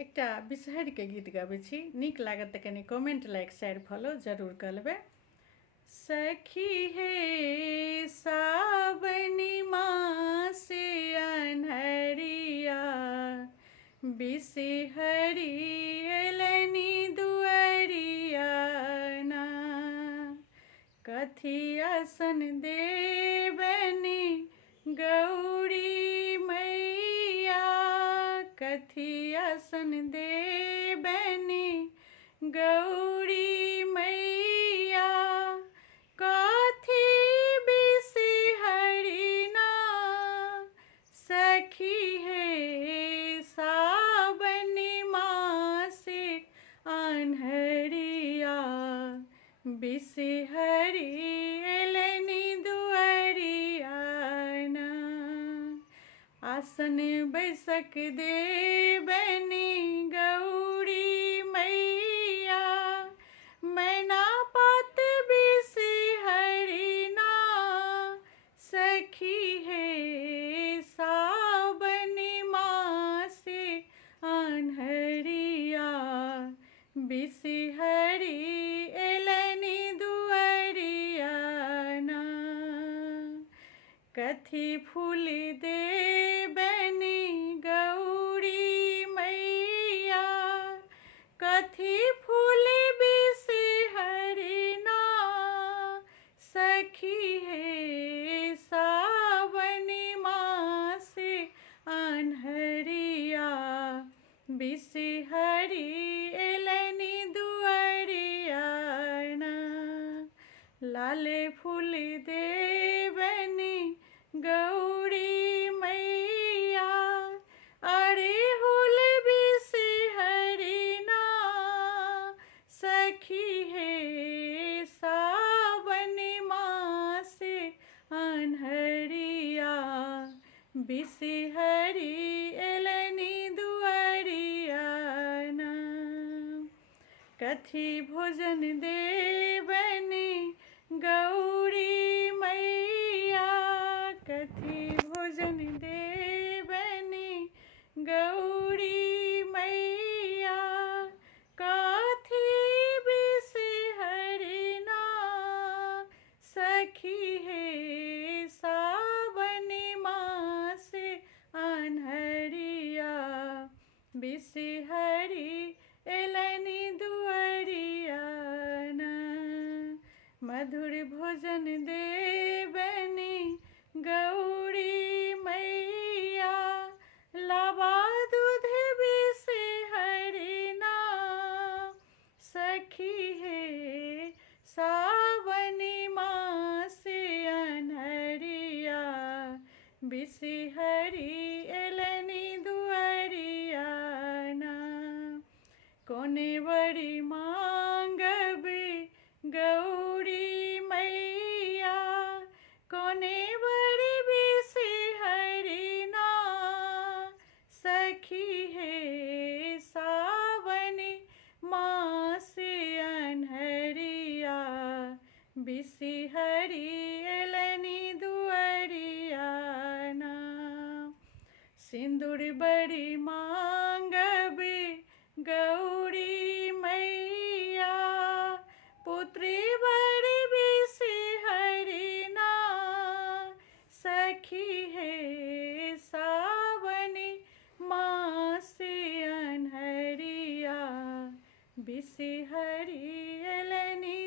एकटा बिसहर के गीत गाबै छी। नीक लागत तऽ कनि कमेंट लाइक शेयर फॉलो जरूर कर लेबै। सखी हे सावनी मास अन्हरिया बिसहरी एलनी दुअरिया ना कथी आसन देबनी गौरी मैया कथी आसन देबनी गौरी मैया कथी बिसहरी ना सखी हे सावनी मास अन्हरिया बिसहरी एलनी दुअरिया ना आसन बैसक देबनी गौरी मैया मैना पात बिसहरी ना सखी हे सावनी मास अन्हरिया बिसहरी एलनी दुअरिया ना कथी फूल देबनी गौरी मैया कथी फूल बिसहरी ना सखी हे सावनी मास अन्हरिया बिसहरी एलनी दुअरिया ना लाल फूल देबनी गौरी मैया अड़हुल बिसहरी ना सखी हे सावनी मास अन्हरिया बिसहरी एलनी दुअरिया ना कथी भोजन देबनी गौरी मैया कथी भोजन देबनी गौरी मैया कथी बिसहरी ना सखी हे सावनी मास अन्हरिया बिसहरी एलनी दुअरिया ना मधुर भोजन देबनी गौरी मैया लाबा दूध बिसहरी ना सखी हे सावनी मास अन्हरिया बिसहरी एलनी दुअरिया ना कोने बड़ी मांगबे गौरी मैया कोने बड़ी बिसहरी ना सखी हे सावनी मास अन्हरिया बिसहरी एलनी दुअरिया ना सिंदूर बड़ी मांगबे गौरी मैया पुत्री बड़ी बिसहरी ना सखी हे सावनी मास अन्हरिया बिसहरी एलनी